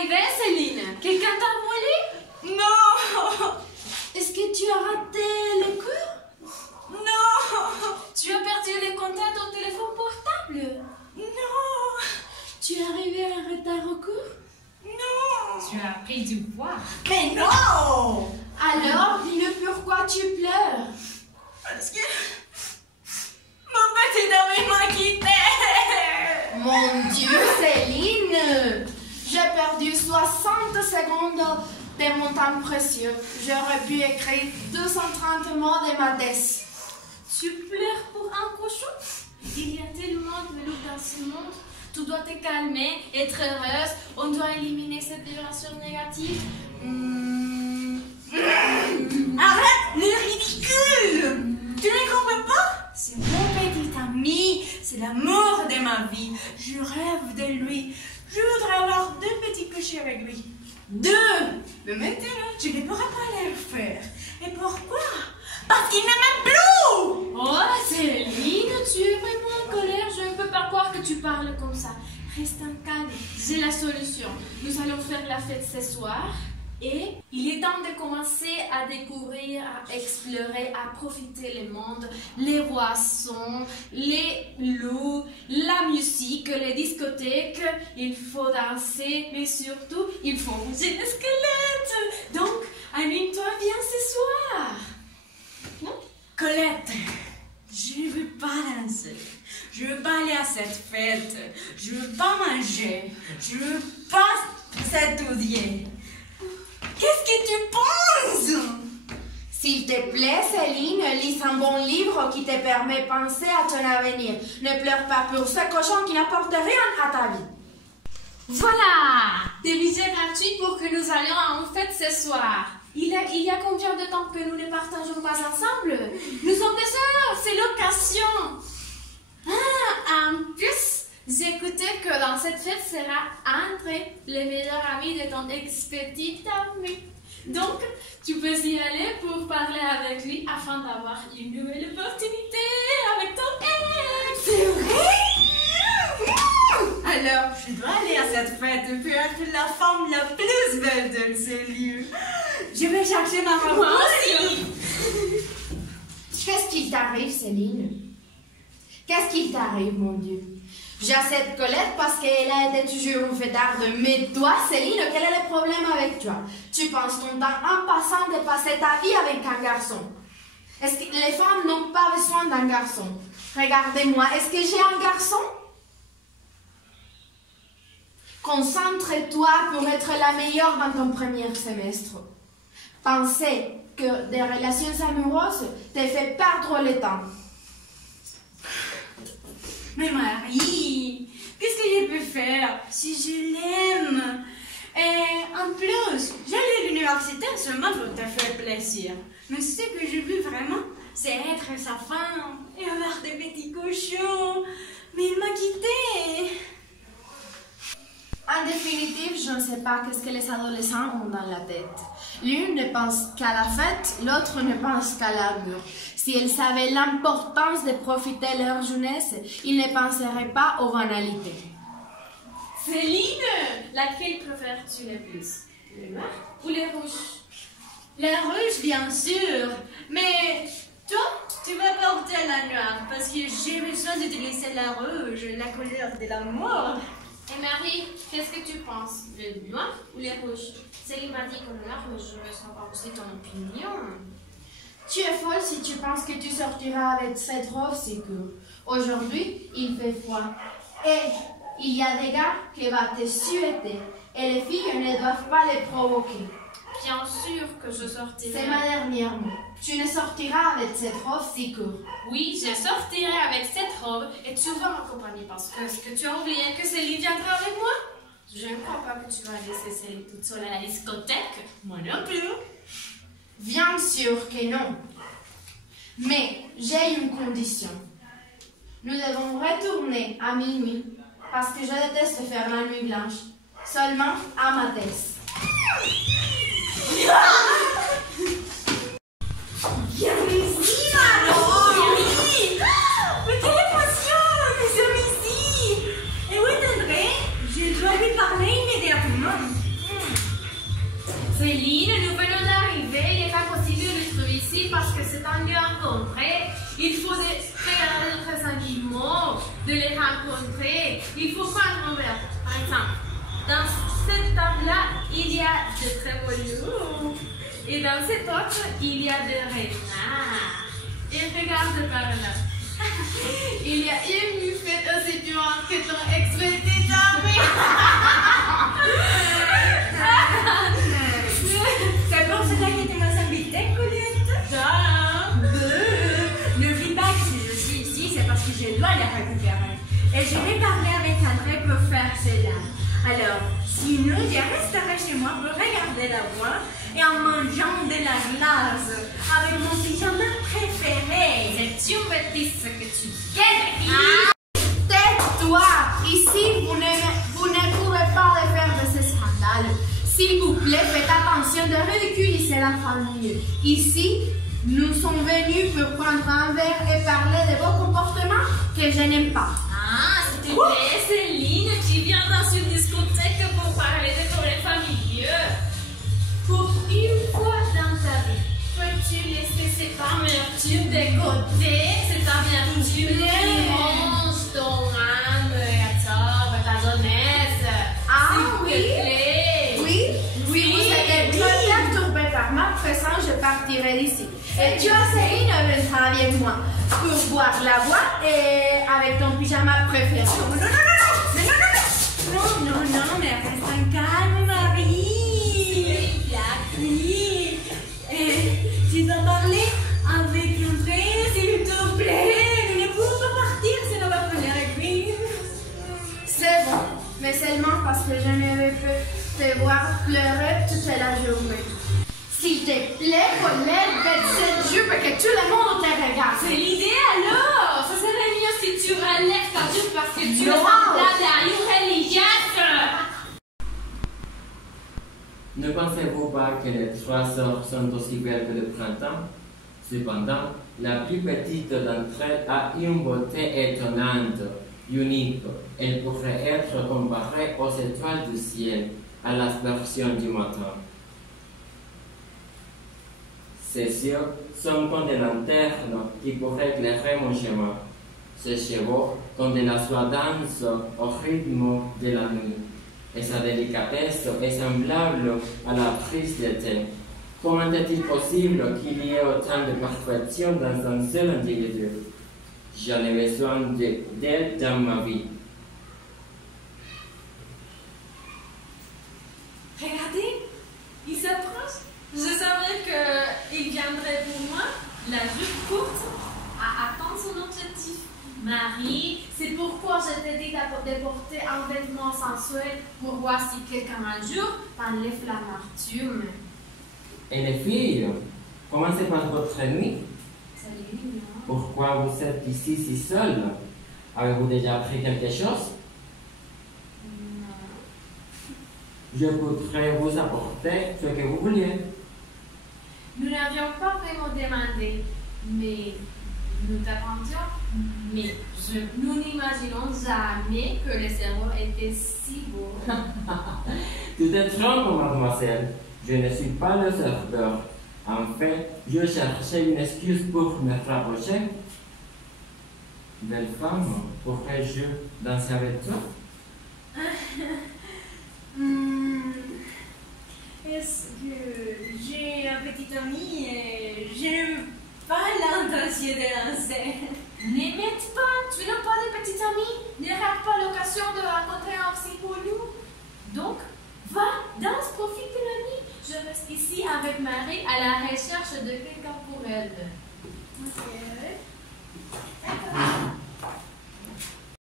arrivé, Céline? Quelqu'un t'a volé? Non! Est-ce que tu as raté le cours? Non! Tu as perdu les contacts au téléphone portable? Non! Tu es arrivé en retard au cours? Non! Tu as pris du poids. Mais non! Alors, dis-le pourquoi tu pleures? Parce que mon petit ami m'a quitté! Mon Dieu, Céline! J'ai perdu 60 secondes de mon temps précieux. J'aurais pu écrire 230 mots de ma thèse. Tu pleures pour un cochon? Il y a tellement de loups dans ce monde. Tu dois te calmer, être heureuse. On doit éliminer cette vibration négative. Arrête les ridicules! Tu ne comprends pas? C'est mon petit ami, c'est l'amour de ma vie. Je rêve de lui. Je voudrais avoir 2 petits couchers avec lui. 2! Mais maintenant, je ne pourrai pas les faire. Et pourquoi? Parce qu'il ne m'aime plus! Oh, Céline, tu es vraiment en colère. Je ne peux pas croire que tu parles comme ça. Reste en calme. J'ai la solution. Nous allons faire la fête ce soir. Et il est temps de commencer à découvrir, à explorer, à profiter le monde, les boissons, les loups, la musique, les discothèques. Il faut danser, mais surtout, il faut manger des squelettes. Donc, anime-toi bien ce soir. Non? Colette, je ne veux pas danser. Je veux pas aller à cette fête. Je veux pas manger. Je veux pas s'étudier. Qu'est-ce que tu penses? S'il te plaît, Céline, lis un bon livre qui te permet de penser à ton avenir. Ne pleure pas pour ce cochon qui n'apporte rien à ta vie. Voilà! Des billets gratuits pour que nous allions à une fête ce soir. Il y a combien de temps que nous ne partageons pas ensemble? Nous sommes des sœurs, c'est l'occasion. Ah, en plus, j'ai écouté que dans cette fête sera André, le meilleur ami de ton ex-petite amie. Donc, tu peux y aller pour parler avec lui afin d'avoir une nouvelle opportunité avec ton ex. C'est vrai? Alors, je dois aller à cette fête pour être la femme la plus belle de ce lieu. Je vais chercher ma robe. Moi aussi. Qu'est-ce qui t'arrive, Céline? Qu'est-ce qui t'arrive, mon Dieu? J'accepte Colette parce qu'elle a été toujours une fêtarde. Mais toi, Céline, quel est le problème avec toi? Tu penses ton temps en passant de passer ta vie avec un garçon. Est-ce que les femmes n'ont pas besoin d'un garçon? Regardez-moi, est-ce que j'ai un garçon? Concentre-toi pour être la meilleure dans ton premier semestre. Penser que des relations amoureuses te fait perdre le temps. Mais Marie, qu'est-ce que je peux faire si je l'aime? Et en plus, j'allais à l'université seulement pour te faire plaisir. Mais ce que je veux vraiment, c'est être sa femme et avoir des petits cochons. Mais il m'a quittée. En définitive, je ne sais pas qu'est-ce que les adolescents ont dans la tête. L'une ne pense qu'à la fête, l'autre ne pense qu'à l'amour. Si elles savaient l'importance de profiter de leur jeunesse, ils ne penseraient pas aux banalités. Céline, laquelle préfères-tu le plus? Le noir ou les rouges? La rouge, bien sûr. Mais toi, tu vas porter la noire parce que j'ai besoin d'utiliser la rouge, la couleur de l'amour. Et Marie, qu'est-ce que tu penses? Le noir ou les rouges? Céline m'a dit que le noir, mais je veux savoir aussi ton opinion. Tu es folle si tu penses que tu sortiras avec cette robe si courte. Aujourd'hui, il fait froid. Et il y a des gars qui vont te suéter. Et les filles ne doivent pas les provoquer. Bien sûr que je sortirai. C'est ma dernière mot. Tu ne sortiras avec cette robe si courte. Oui, je sortirai avec cette robe et tu vas m'accompagner parce que est-ce que tu as oublié que Céline viendra avec moi? Je ne crois pas que tu vas laisser Céline toute seule à la discothèque. Moi non plus. Bien sûr que non. Mais j'ai une condition. Nous devons retourner à minuit parce que je déteste faire la nuit blanche. Seulement à ma thèse. Viens ici, Manon! Oui! Mais quelle émotion! Nous sommes ici! Et où est André? Je dois lui parler immédiatement. temps de les rencontrer. Il faut faire d'autres animaux, de les rencontrer. Il faut prendre un verre. Par exemple, dans cette table-là, il y a de très beaux loups. Et dans cette autre, il y a des renards. Et regarde par là. Il y a une buffette aussi puante que ton ex-petit ami. C'est pour cela que tu m'as invité, Colette? Ne ris pas que si je suis ici, c'est parce que je dois la récupérer. Et je vais parler avec André pour faire cela. Alors, sinon, je resterai chez moi pour regarder la voie et en mangeant de la glace avec mon pyjama préféré. C'est une bêtise que tu gagnes. Tais-toi! Ici, vous ne pourrez pas le faire de ce scandale. S'il vous plaît, faites attention de ridiculiser la famille. Ici, nous sommes venus pour prendre un verre et parler de vos comportements que je n'aime pas. Ah, s'il te plaît, Céline, tu viens dans une discothèque pour parler de problèmes familiaux. Pour une fois dans ta vie, peux-tu laisser cette amertume de côté? Cette amertume qui mange ton âme, ta jeunesse. Ah, s'il te plaît. Oui, vous êtes perturbé par ma présence, je partirai d'ici. Et tu as Céline viendra avec moi pour boire la voie et avec ton pyjama préféré. Non, mais reste calme, Marie. Oui. Et tu dois parler avec André, s'il te plaît. Nous ne pouvons pas partir, sinon on va parler avec lui. C'est bon, mais seulement parce que je ne vais pas te voir pleurer toute la journée. S'il te plaît, Colette, faites cette jupe et que tout le monde te regarde. C'est l'idée alors. Ça serait mieux si tu relèves ta jupe parce que tu es Non. semblable à une religieuse. Ne pensez-vous pas que les trois sœurs sont aussi belles que le printemps? Cependant, la plus petite d'entre elles a une beauté étonnante, unique. Elle pourrait être comparée aux étoiles du ciel, à l'aspersion du matin. Ses yeux sont comme des lanternes qui pourraient éclairer mon chemin. Ses cheveux comme de la soie dansent au rythme de la nuit. Et sa délicatesse est semblable à la prise de thé. Comment est-il possible qu'il y ait autant de perfection dans un seul individu? J'en ai besoin d'elle dans ma vie. Regardez, il s'approche. Je savais qu'il viendrait pour moi, la jupe courte, à atteindre son objectif. Marie, c'est pourquoi je t'ai dit de porter un vêtement sensuel pour voir si quelqu'un un jour t'enlève l'amertume. Et les filles, comment se passe votre nuit? Salut, Mignon. Pourquoi vous êtes ici si seul? Avez-vous déjà appris quelque chose? Non. Je voudrais vous apporter ce que vous vouliez. Nous n'avions pas vraiment demandé, mais nous t'attendions. Mais nous n'imaginons jamais que le cerveau était si beau. Tu te trompes, mademoiselle. Je ne suis pas le serveur. En fait, je cherchais une excuse pour me rapprocher. Belle femme, pourrais-je danser avec toi? Est-ce que j'ai un petit ami et je n'ai pas l'intention de lancer? N'émette pas, tu n'as pas de petit ami. Ne rate pas l'occasion de rencontrer un psy pour nous. Donc, va, danse, profite de la nuit. Je reste ici avec Marie à la recherche de quelqu'un pour elle. Ok.